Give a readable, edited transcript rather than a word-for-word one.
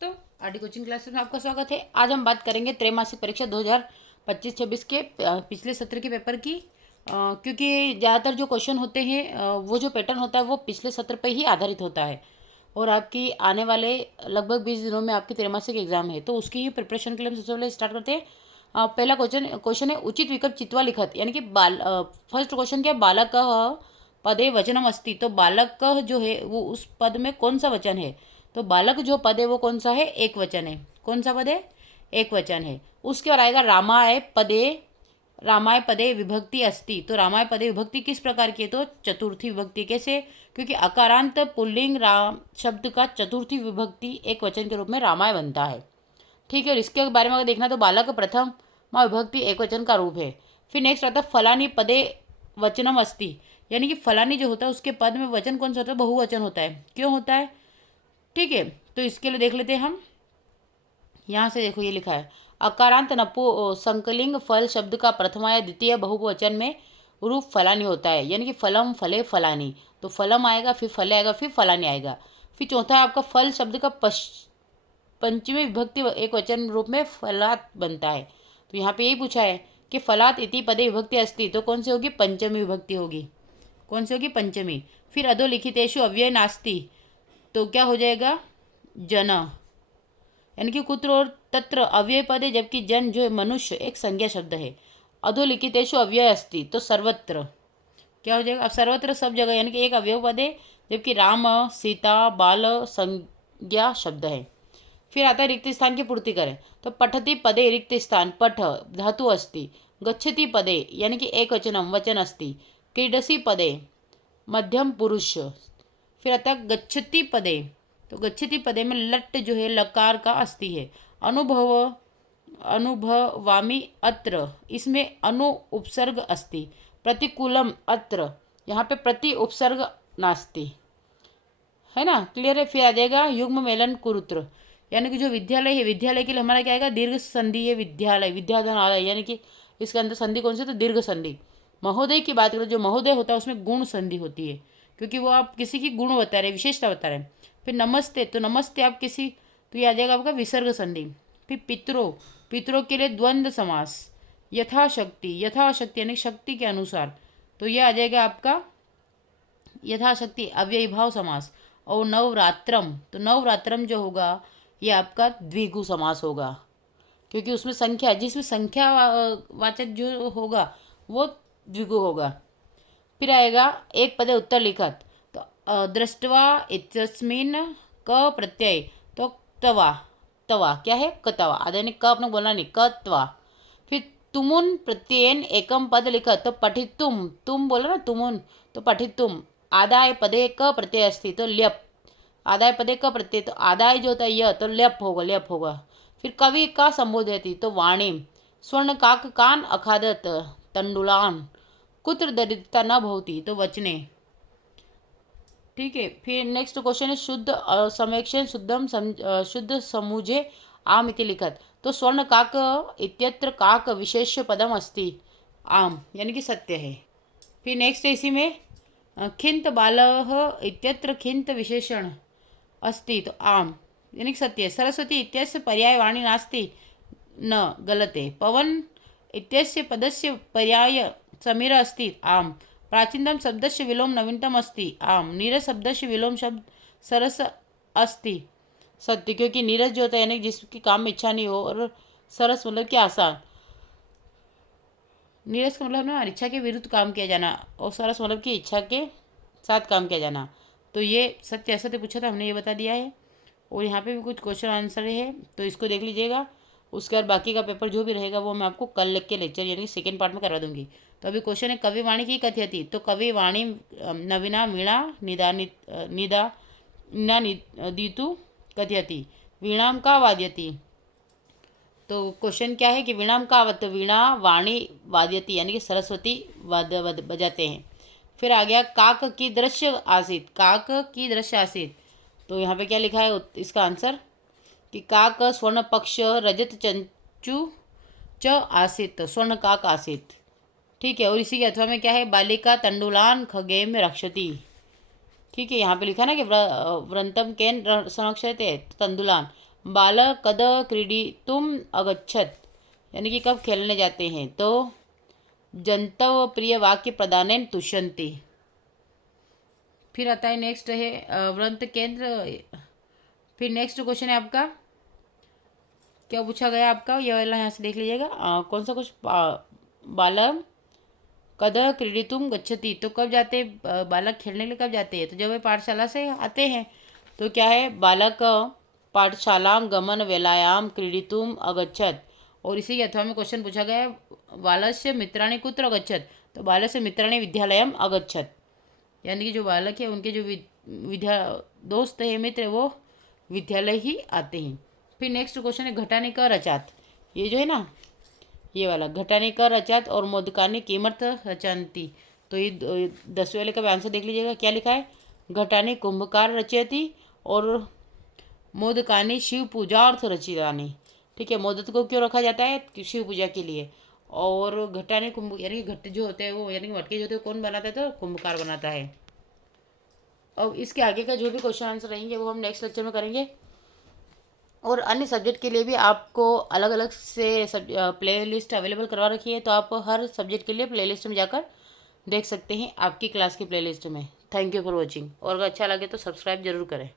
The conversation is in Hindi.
दोस्तों आरडी कोचिंग क्लासेस में आपका स्वागत है। आज हम बात करेंगे त्रैमासिक परीक्षा 2025-26 के पिछले सत्र के पेपर की, क्योंकि ज़्यादातर जो क्वेश्चन होते हैं वो जो पैटर्न होता है वो पिछले सत्र पर ही आधारित होता है। और आपकी आने वाले लगभग 20 दिनों में आपकी त्रैमासिक एग्जाम है, तो उसकी ही प्रिपरेशन के लिए हम सबसे पहले स्टार्ट करते हैं। पहला क्वेश्चन है उचित विकल्प चित्वा लिखत, यानी कि फर्स्ट क्वेश्चन क्या, बालक पदे वचनम अस्ति। तो बालक जो है वो उस पद में कौन सा वचन है। तो बालक जो पद है वो कौन सा है, एक वचन है। कौन सा पद है, एक वचन है। उसके बाद आएगा रामाय पदे विभक्ति अस्ति। तो रामाय पदे विभक्ति किस प्रकार की है, तो चतुर्थी विभक्ति। कैसे, क्योंकि अकारांत पुल्लिंग राम शब्द का चतुर्थी विभक्ति एक वचन के रूप में रामाय बनता है। ठीक है, और इसके बारे में अगर देखना तो बालक प्रथम माँ विभक्ति एक वचन का रूप है। फिर नेक्स्ट आता है फलानी पदे वचनम अस्ति, यानी कि फलानी जो होता है उसके पद में वचन कौन सा होता है, बहुवचन होता है। क्यों होता है, ठीक है, तो इसके लिए देख लेते हैं हम। यहाँ से देखो ये लिखा है, अकारांत नपु संकलिंग फल शब्द का प्रथमा या द्वितीय बहुवचन में रूप फलानी होता है, यानी कि फलम फले फलानी। तो फलम आएगा, फिर फले आएगा, फिर फलानी आएगा। फिर चौथा है आपका फल शब्द का पंचमी विभक्ति एक वचन रूप में फलात बनता है। तो यहाँ पे यही पूछा है कि फलात इति पदे विभक्ति अस्ति, तो कौन सी होगी, पंचमी विभक्ति होगी। कौन सी होगी, पंचमी। फिर अधोलिखितेषु अव्यय नास्ति, तो क्या हो जाएगा, जन, यानी कि कुत्र और तत्र अव्यय पद है, जबकि जन जो है मनुष्य एक संज्ञा शब्द है। अधोलिखितेषु अव्यय अस्ति, तो सर्वत्र क्या हो जाएगा, अब सर्वत्र सब जगह, यानी कि एक अव्यय पद है, जबकि राम सीता बाल संज्ञा शब्द है। फिर आता है रिक्त स्थान की पूर्ति करें, तो पठति पदे रिक्त स्थान पठ धातु अस्ति। गच्छति पदे यानी कि एक वचनम वचन अस्ति। क्रीडसी पदे मध्यम पुरुष। फिर आता है गच्छति पदे, तो गच्छति पदे में लट जो है लकार का अस्ति है। अनुभवामी अत्र, इसमें अनु उपसर्ग अस्ति। प्रतिकूलम अत्र, यहाँ पे प्रति उपसर्ग नास्ति, है ना, क्लियर है। फिर आ जाएगा युग्म मेलन कुरुत्र, यानी कि जो विद्यालय है, विद्यालय के लिए हमारा क्या आएगा, दीर्घ संधि है विद्यालय, विद्याधन आलय, यानी कि इसके अंदर संधि कौन सी, तो दीर्घ संधि। महोदय की बात करें, जो महोदय होता है उसमें गुण संधि होती है, क्योंकि वो आप किसी की गुण बता रहे हैं, विशेषता बता रहे हैं। फिर नमस्ते, तो नमस्ते आप किसी, तो ये आ जाएगा आपका विसर्ग संधि। फिर पितरों के लिए द्वंद्व समास। यथाशक्ति यानी शक्ति के अनुसार, तो ये आ जाएगा आपका यथाशक्ति अव्ययी भाव समास। और नवरात्रम, तो नवरात्रम जो होगा ये आपका द्विगु समास होगा, क्योंकि उसमें संख्या, जिसमें संख्या वाचक जो होगा वो द्विगु होगा। फिर आएगा एक पदे उत्तर लिखत, तो दृष्टवा इत्यस्मिन क प्रत्यय, तो तवा, तवा क्या है, कतवा, आधा नहीं, क अपने बोलना नहीं, कत्वा। फिर तुमुन प्रत्ययन एकम पद लिखत, तो पठितुम, तुम बोला ना तुमुन, तो पठितुम। आदाय पदे क प्रत्यय अस्ति, तो ल्यप, आदाय पदे क प्रत्यय, तो आदाय जो होता है यह, तो ल्यप होगा, ल्यप होगा। फिर कवि का संबोधयति, तो वाणी। स्वर्ण काक कान अखादत तंडुलान। कुत्र दरिद्रता न भवती, तो वचने। ठीक है, फिर नेक्स्ट क्वेश्चन है शुद्ध समेक्षण शुद्ध समुझे आम इति लिखत, तो स्वर्ण काक इत्यत्र काक विशेष्य पदम अस्ति, आम यानी कि सत्य है। फिर नेक्स्ट है इसी में खिंत बालः इत्यत्र खिंत विशेषण अस्ति, तो आम यानी कि सत्य है। सरस्वती इत्यस्य पर्यायवाणी नास्ति, न, गलत है। पवन इत्यस्य पदस्य पर्याय समीर अस्ति, आम। प्राचीनतम शब्दस्य विलोम नवीनतम अस्ति, आम। नीरज शब्दस्य विलोम शब्द सरस अस्ति, सत्य, क्योंकि नीरज जो होता है यानी जिसकी काम में इच्छा नहीं हो, और सरस मतलब कि आसान। नीरज का मतलब ना इच्छा के विरुद्ध काम किया जाना, और सरस मतलब कि इच्छा के साथ काम किया जाना। तो ये सत्य असत्य पूछा था, हमने ये बता दिया है। और यहाँ पे भी कुछ क्वेश्चन आंसर है, तो इसको देख लीजिएगा। उसके बाद बाकी का पेपर जो भी रहेगा वो मैं आपको कल लिख के लेक्चर यानी कि सेकेंड पार्ट में करवा दूंगी। तो अभी क्वेश्चन है कवि वाणी की कथयति, तो कवि वाणी नवीना वीणा निदा दीतु कथयति, वीणाम का वाद्यति। तो क्वेश्चन क्या है कि वीणाम का, तो वीणा वाणी वाद्यति यानी कि सरस्वती बजाते हैं। फिर आ गया काक की दृश्य आसित, काक की दृश्य आसित, तो यहाँ पे क्या लिखा है इसका आंसर कि काक स्वर्ण पक्ष रजत चंचु च आसित, स्वर्ण काक आसित। ठीक है, और इसी के अथवा में क्या है, बालिका तंडुलान खगेम रक्षति। ठीक है, यहाँ पे लिखा ना कि व्रंतम केन संरक्षते तंडुलान, बालक कद क्रीडितुम अगच्छत, यानी कि कब खेलने जाते हैं। तो जंतव प्रिय वाक्य प्रदानेन तुष्यन्ति। फिर आता है नेक्स्ट है वृंत केंद्र। फिर नेक्स्ट क्वेश्चन है आपका, क्या पूछा गया आपका, ये वाला यहाँ से देख लीजिएगा। कौन सा कुछ बालक कद क्रीडितुम गच्छति, तो कब जाते बालक खेलने के लिए कब जाते हैं, तो जब वे पाठशाला से आते हैं। तो क्या है, बालक पाठशालां गमन वेलायाम क्रीडितुम अगच्छत। और इसी के अथवा में क्वेश्चन पूछा गया है, बालस्य मित्राणि कुत्र गच्छत, तो बालस्य मित्राणि विद्यालयम अगच्छत, यानी कि जो बालक है उनके जो विद्या दोस्त है मित्र है, वो विद्यालय ही आते हैं। फिर नेक्स्ट क्वेश्चन है घटाने का रचात, ये जो है ना ये वाला, घटाने का रचात और मोदकानी कीमत रचंती। तो ये 10वें वाले का भी आंसर देख लीजिएगा, क्या लिखा है, घटाने कुंभकार रचयति और मोदकानी शिव पूजा अर्थ रचितानी। ठीक है, मोदक को क्यों रखा जाता है, शिव पूजा के लिए। और घटाने कुंभ यानी कि घट जो होते हैं वो, यानी कि मटके जो होते हैं कौन बनाता है, तो कुंभकार बनाता है। अब इसके आगे का जो भी क्वेश्चन आंसर रहेंगे वो हम नेक्स्ट लेक्चर में करेंगे। और अन्य सब्जेक्ट के लिए भी आपको अलग अलग से प्ले लिस्ट अवेलेबल करवा रखी है, तो आप हर सब्जेक्ट के लिए प्ले लिस्ट में जाकर देख सकते हैं आपकी क्लास की प्ले लिस्ट में। थैंक यू फॉर वॉचिंग, और अगर अच्छा लगे तो सब्सक्राइब जरूर करें।